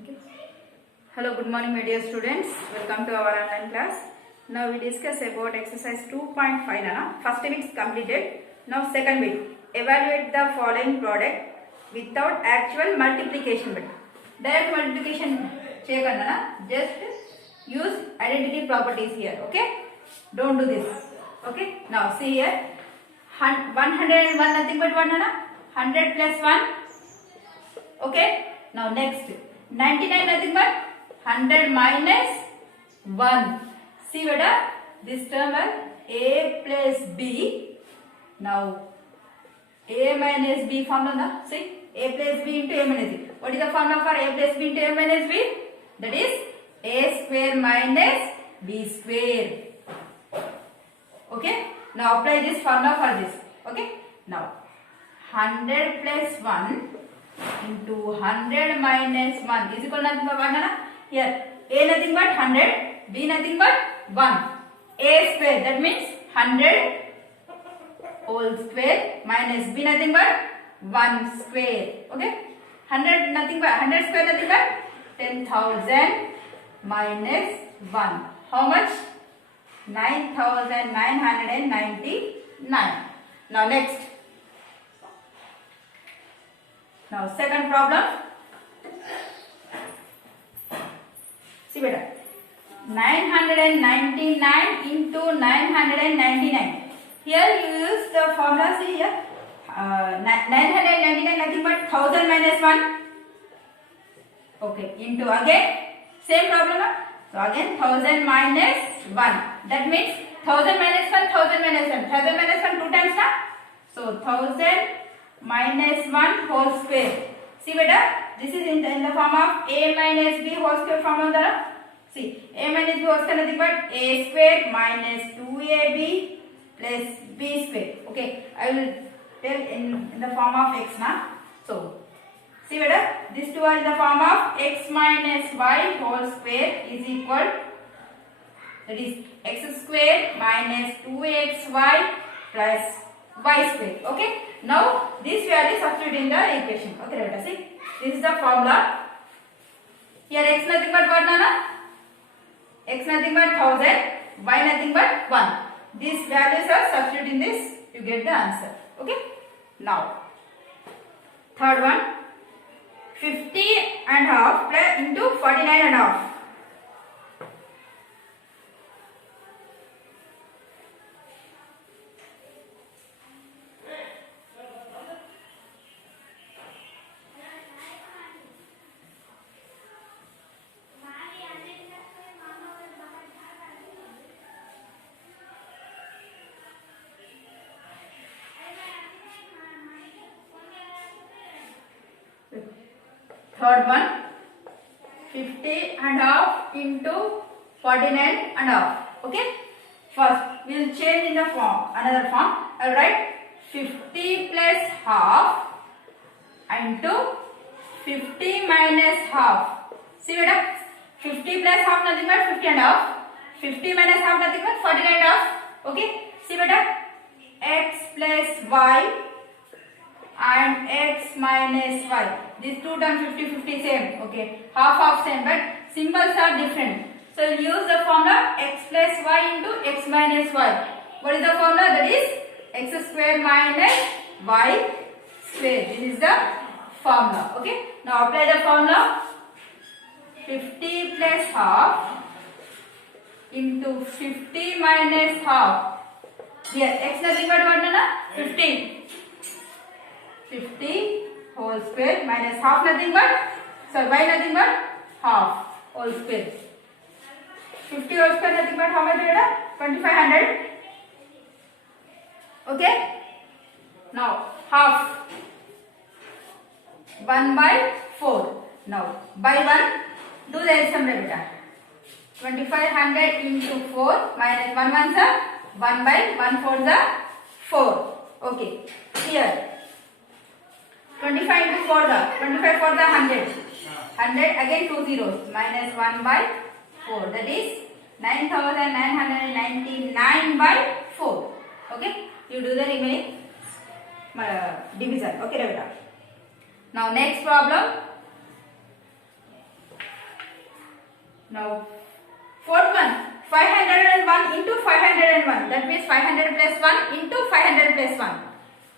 Okay. Hello, good morning, my dear students. Welcome to our online class. Now we discuss about exercise 2.5. First week is completed. Now second week. Evaluate the following product without actual multiplication. Direct multiplication cheyakanda. Just use identity properties here. Okay. Don't do this. Okay. Now see here. 101 nothing but 1. 100 plus 1. Okay. Now next. 99 nothing but 100 minus 1. See whether this term as a plus b. Now a minus b formula. See, a plus b into a minus b. What is the formula for a plus b into a minus b? That is a square minus b square. Okay. Now apply this formula for this. Okay. Now 100 plus 1 into 100 minus 1 is equal to nothing but 1. Here a nothing but 100, b nothing but 1. A square, that means 100 whole square minus b nothing but 1 square. Okay. 100 nothing but 100 square nothing but 10,000 minus 1. How much? 9,999. Now next. Now second problem. See better. 999 into 999. Here you use the formula. See here. 999 nothing but 1000 minus 1. Okay. Into again same problem. So again 1000 minus 1. That means 1000 minus 1, 1000 minus 1. 1000 minus 1 2 times. So 1000 minus 1 whole square. See whether this is in the form of a minus b whole square formula. See, a minus b whole square nothing but a square minus 2ab plus b square. Okay, I will tell in the form of x now. So see whether these two are in the form of x minus y whole square is equal, that is x square minus 2xy plus y square. Okay. Now this value substitute in the equation. Okay, let us see. This is the formula. Here x nothing but what, Nana? X nothing but 1000, y nothing but 1. These values are substitute in this, you get the answer. Okay. Now third one, 50 and half plus into 49 and half. Third one, 50 and half into 49 and half. Okay. First, we will change in the form, another form. I will write 50 plus half into 50 minus half. See what? 50 plus half nothing but 50 and half. 50 minus half nothing but 49 and half. Okay. See what? X plus y and x minus y. These two terms 50-50 same. Okay. Half same, but symbols are different. So use the formula x plus y into x minus y. What is the formula? That is x square minus y square. This is the formula. Okay. Now apply the formula. 50 plus half into 50 minus half. Here x nothing but what, Nana? 50. 50 whole square minus half nothing but, so y nothing but half whole square. 50 whole square nothing but how much? 2500. Okay. Now half 1 by 4. Now by 1 do the LCM beta. 2500 into 4 minus 1 1 is 1 by 1 4 is 4. Okay. Here 25 into 4 the 25 for the 100. 100 again 2 zeros minus 1 by 4, that is 9,999 by 4. Okay. You do the remaining division. Okay, Ravita. Now next problem. Now fourth one, 501 into 501. That means 500 plus 1 into 500 plus 1.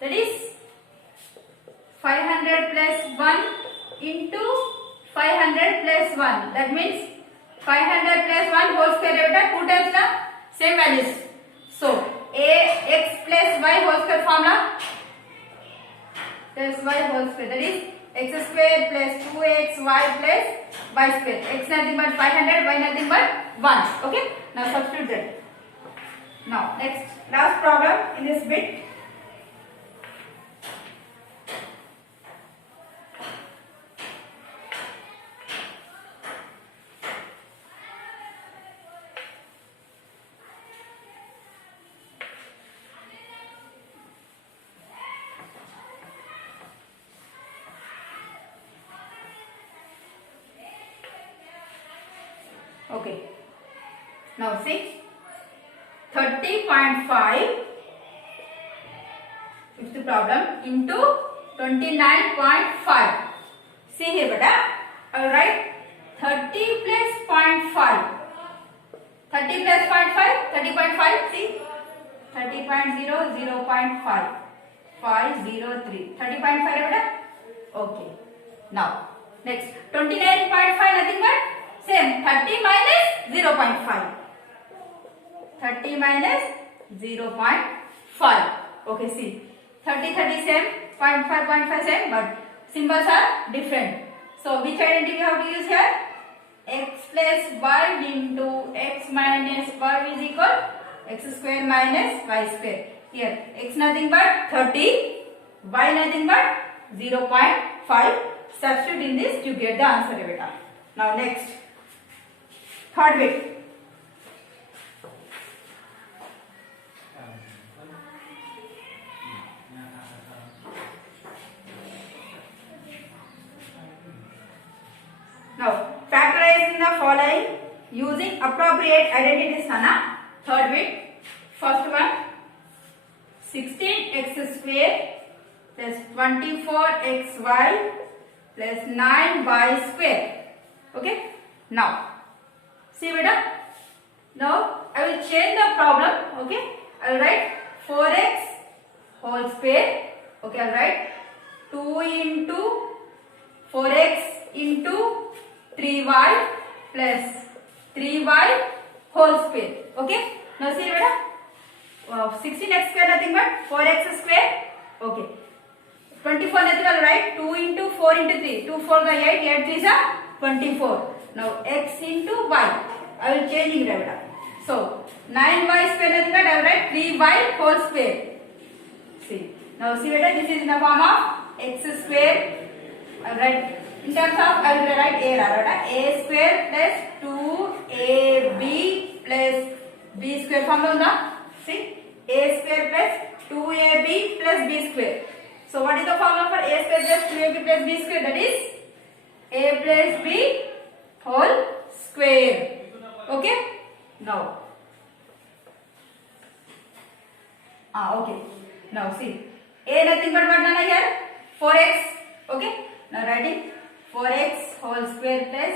That is 500 plus 1 into 500 plus 1. That means 500 plus 1 whole square beta 2 times the same values. So x plus y whole square formula plus y whole square, that is x square plus 2xy plus y square. X nothing but 500, y nothing but 1. Okay. Now substitute that. Now next last problem in this bit. Okay. Now see 30.5 fifth problem into 29.5. See here beta. Alright. 30 plus 0.5. 30 plus 0.5. 30.5. See 30.0 0.5 503 30.5 beta. Okay. Now next 29.5 nothing but same 30 minus 0.5. 30 minus 0.5. Okay, see 30 same, 0.5 same, but symbols are different. So which identity we have to use here? X plus y into x minus y is equal x square minus y square. Here x nothing but 30, y nothing but 0.5. Substitute in this to get the answer beta. Now next third bit. Now factorizing the following using appropriate identities Sana. Third bit. First one 16x square plus 24xy plus 9y square. Okay. Now see beta. Now I will change the problem. Okay. I will write 4x whole square. Okay. I will write 2 into 4x into 3y plus 3y whole square. Okay. Now see beta. 16x square nothing but 4x square. Okay. 24 nothing I will write 2 into 4 into 3. 2 4 the 8. 8 3 is 24. Now x into y. I will change it beta. So 9y square nothing but I will write 3y whole square. See. Now see beta, this is in the form of x square. I will write in terms of I will write a square plus 2ab plus b square formula. See a square plus 2ab plus b square. So what is the formula for a square plus 2ab plus b square? That is a plus b whole square. Okay. Now okay. Now see a nothing but what nana here 4x. Okay. Now writing 4x whole square plus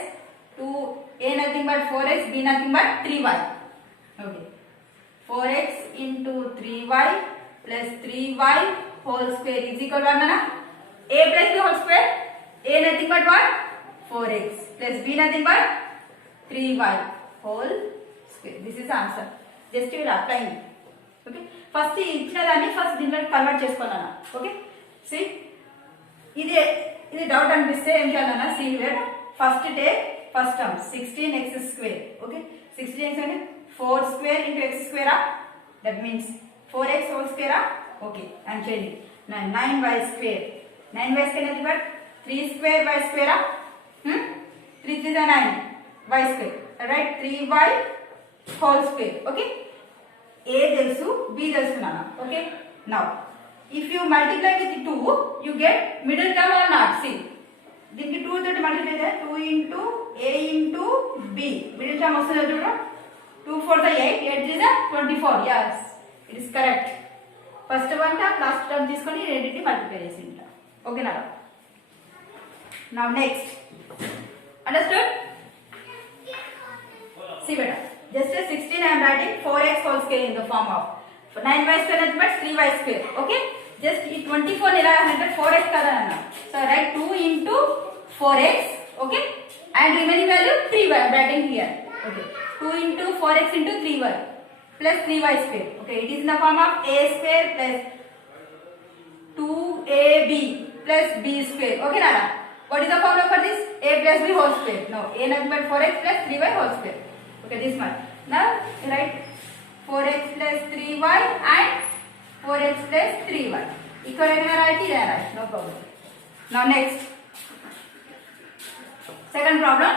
2 a nothing but 4x b nothing but 3y. Okay. 4x into 3y plus 3y whole square is equal to what nana? A plus b whole square. A nothing but what? 4x plus b nothing but 3y whole square. This is the answer. Just you will apply it. Okay. First ఇచ్చిన దాన్ని first దీనిలో convert చేసుకోవాలన్నా. Okay. See ఇది doubt అనిపిస్తే ఏం చేయాలన్నా? See here first take first term 16x square. Okay. 16x అంటే 4 square into x square. That means 4x whole square. Okay. I am changing. Now 9y square. 9y square nothing but 3 square y square. 3 3 is 9 y square. Alright. 3y whole square. Okay. A తెలుసు b తెలుసు నాన్న. Okay. Now if you multiply with 2 you get middle term or not. See దీనికి 2 తోటి multiply చేస్తే 2 into a into b middle term వస్తుంది చూడు. 2 4 the 8 8 is 24. Yes, it is correct. First one term last term తీసుకొని రెండింటిని multiply చేసి ఉంటాం. ఓకేనా? Now next. Understood? See beta, just a 16 I am writing 4x whole square in the form of 9y square nothing but 3y square. Okay, just 24 nila 4x kada anna. So I write 2 into 4x. Okay, and remaining value 3y I am writing here. Okay, 2 into 4x into 3y plus 3y square. Okay, it is in the form of a square plus 2ab plus b square. Okay Nara, what is the formula for this? A plus b whole square. No, a nothing but 4x plus 3y whole square. Okay, this one. Now write 4x plus 3y and 4x plus 3y. Equal again write here, right? No problem. Now next, second problem.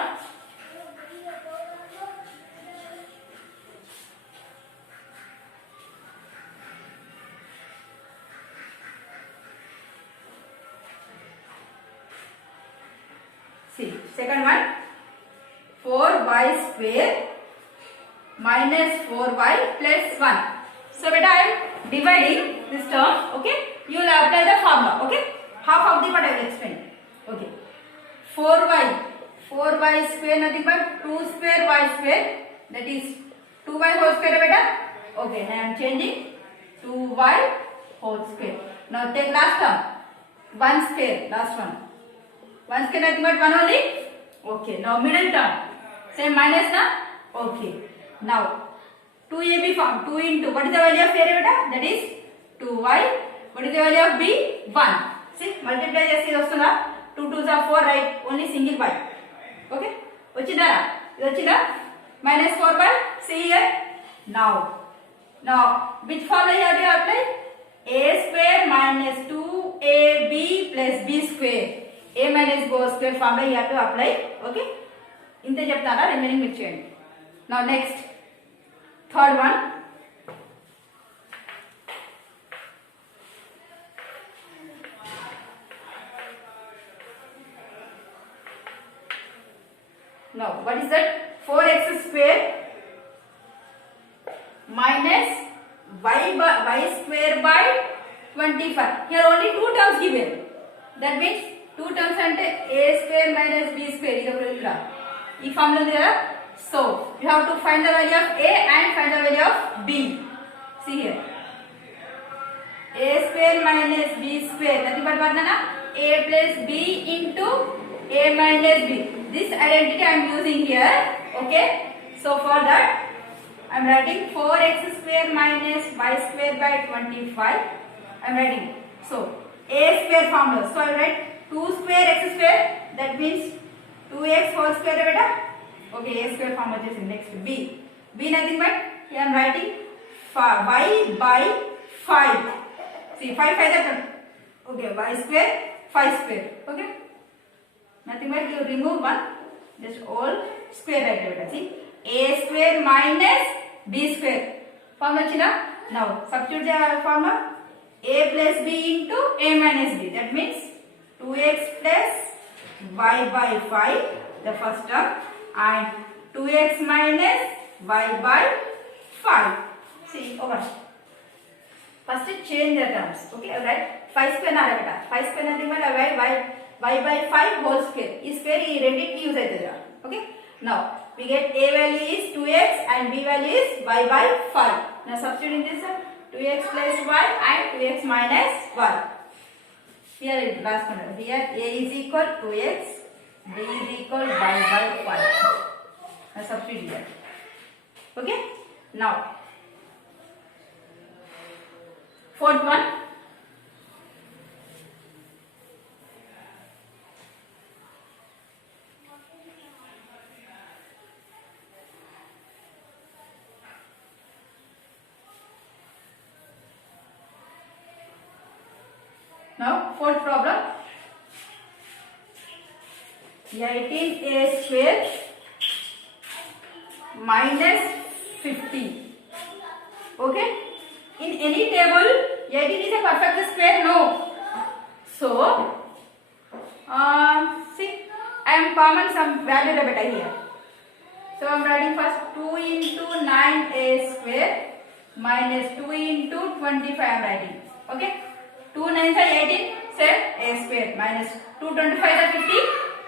See, second one, 4y square minus 4y plus 1. So beta I am dividing this term. Okay, you will apply the formula. Okay, half of the part I will explain. Okay, 4y square nothing but 2 square y square, that is 2y whole square beta. Okay, I am changing 2y whole square. Now take last term, 1 square, last one. 1 square nothing but 1 only. Okay, now middle term, same minus na. Okay, now 2ab form, 2 into, what is the value of a beta? That is 2y. What is the value of b? 1. See, multiply chesi ostunda, 2 2s are 4, right? Only single y. Okay, ochindara, idu ochida minus 4y. See here. Now which formula you have to apply? A square minus 2ab plus b square. A minus b square formula you have to apply. Okay, inte cheptana, remaining మీరు చేయండి. Now next, third one. Now what is that? 4x square minus y square by 25. Here only two terms given. That means two terms ante a square minus b square idu ikkada ee formula undi kada. So you have to find the value of a and find the value of b. See here, a square minus b square nothing but what na, a plus b into a minus b. This identity I am using here. Okay, so for that I am writing 4x square minus y square by 25. I am writing, so a square formula. So I will write 2 square x square, that means 2x whole square beta. Okay, a square form వచ్చేసింది. Next b nothing but here I am writing y by 5. See, 5 that. Okay, y square 5 square. Okay, nothing but you remove one, just all square right beta. See, a square minus b square formula china. Now substitute the formula, a plus b into a minus b, that means 2x plus y by 5, the first term, and 2x minus y by 5. See, over. First change the terms. Okay, alright. 5 square na beta. 5 square nothing but y by 5 whole square. Is square ee renditiki use aitadi. Okay. Now we get a value is 2x and b value is y by 5. Now substituting this 2x plus y and 2x minus y. Here it last one. Here a is equal to 2x, b is equal y by 5. Now substitute here. Okay. Now fourth one. Now fourth problem, 18a square minus 50. Okay, in any table 18 is a perfect square? No. So see, I am common some value beta here. So I am writing first 2 into 9a square minus 2 into 25 I am writing. Okay, 2 9s are 18, say a square minus 2 25 are 50,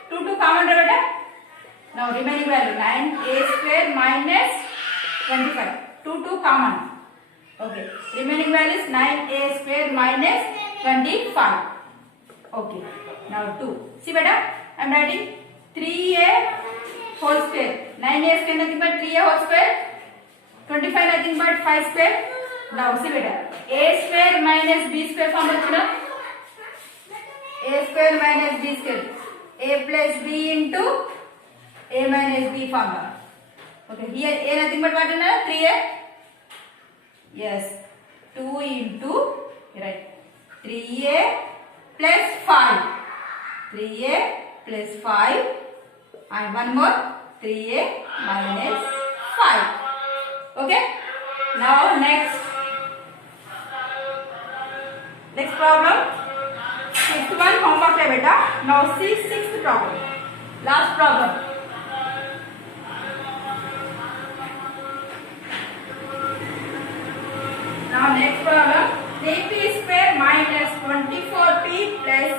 2 2 common beta. Now Now remaining value 9a square minus 25. 2 common. Okay. Remaining value is 9a square minus 25. Okay. Now 2. See beta, I am writing 3a whole square. 9a square nothing but 3a whole square. 25 nothing but 5 square. Now see beta, a square minus b square form vachina. A square minus b square. A plus b into a minus b formula. Okay, here a nothing but what is 3a? Yes, 2 into, right, 3a plus 5. 3a plus 5 and one more 3a minus 5. Okay, now next problem. Sixth one homework hai beta. Now see sixth problem. Last problem. Now next problem. 3p square minus 24p plus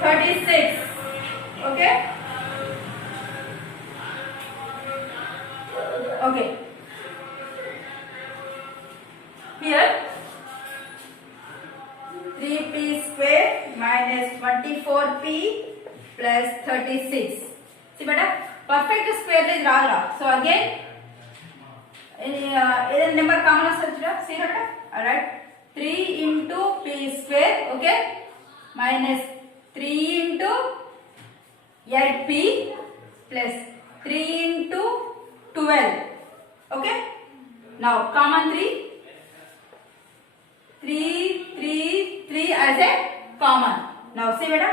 36. Okay. Okay. Here 3p square minus 24p plus 36. See beta, perfect square is rala. So again, number common is see beta. Alright, 3 into p square, okay, minus 3 into 8p plus 3 into 12. Okay. Now common 3 as a common. Now see beta,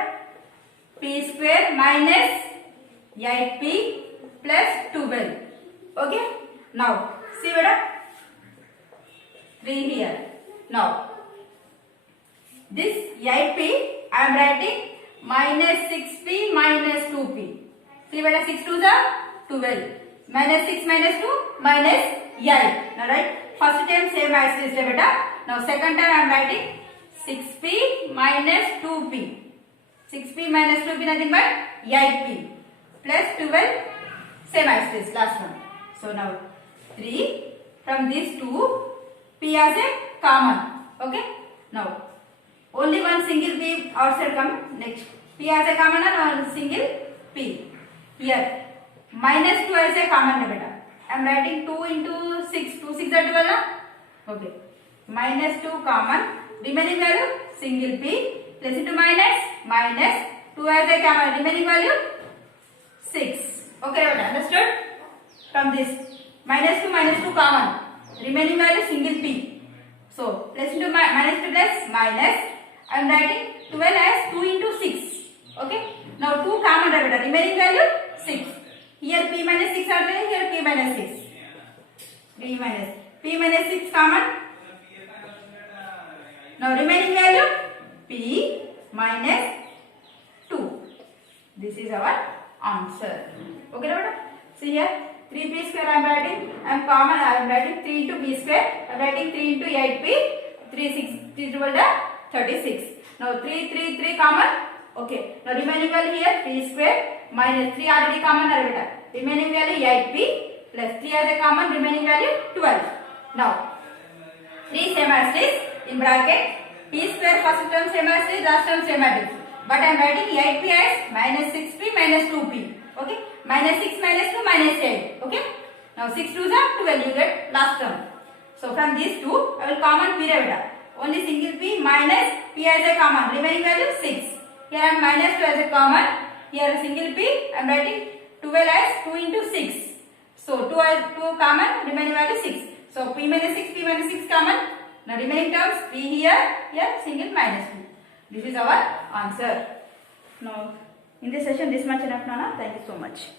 p square minus 8p plus 12. Okay. Now see beta, 3 here. Now this 8p I am writing minus 6p minus 2p. See beta, 6 2s are 12. Minus 6 minus 2 minus 8. Now right, first time same as this beta. Now second time I am writing 6p minus 2p. 6p minus 2p nothing but 8p plus 12 same as this last one. So now 3 from these two, p as a common. Okay. Now only one single p outside come. Next p as a common and one single p. Here minus 2 as a common beta. I am writing 2 into 6. 2 6 are 12 na? Okay. Minus 2 common. Remaining value single p. Plus into minus 2 as a common. Remaining value 6. Okay beta, understood? From this minus 2 common. Remaining value single p. So plus into minus to plus minus. I am writing 12 as 2 into 6. Okay. Now 2 common beta. Remaining value 6. Here p minus 6 are there. Here p minus 6. P minus 6 common. Now remaining value p minus 2. This is our answer. Okay, beta. See here 3p square I am writing. I am common. I am writing 3 into p square. I am writing 3 into 8p. 3 12 36. Now 3 common. Okay. Now remaining value here p square minus 3 already common beta. Remaining value 8p plus 3 as a common. Remaining value 12. Now 3 same as this in bracket. P square first term same as this, last term same as this. But I am writing 8p as minus 6p minus 2p. Okay. Minus 6 minus 2 minus 8. Okay. Now 6 2s are 12. You get last term. So from these two I will common p beta. Only single p minus p as a common. Remaining value 6. Here I am minus 2 as a common. Here single p I am writing 12 as 2 into 6. So 2 as 2 common. Remaining value 6. So p minus 6 common. Now remaining terms p here single minus 2. This is our answer. Now in this session this much enough Nana. Thank you so much.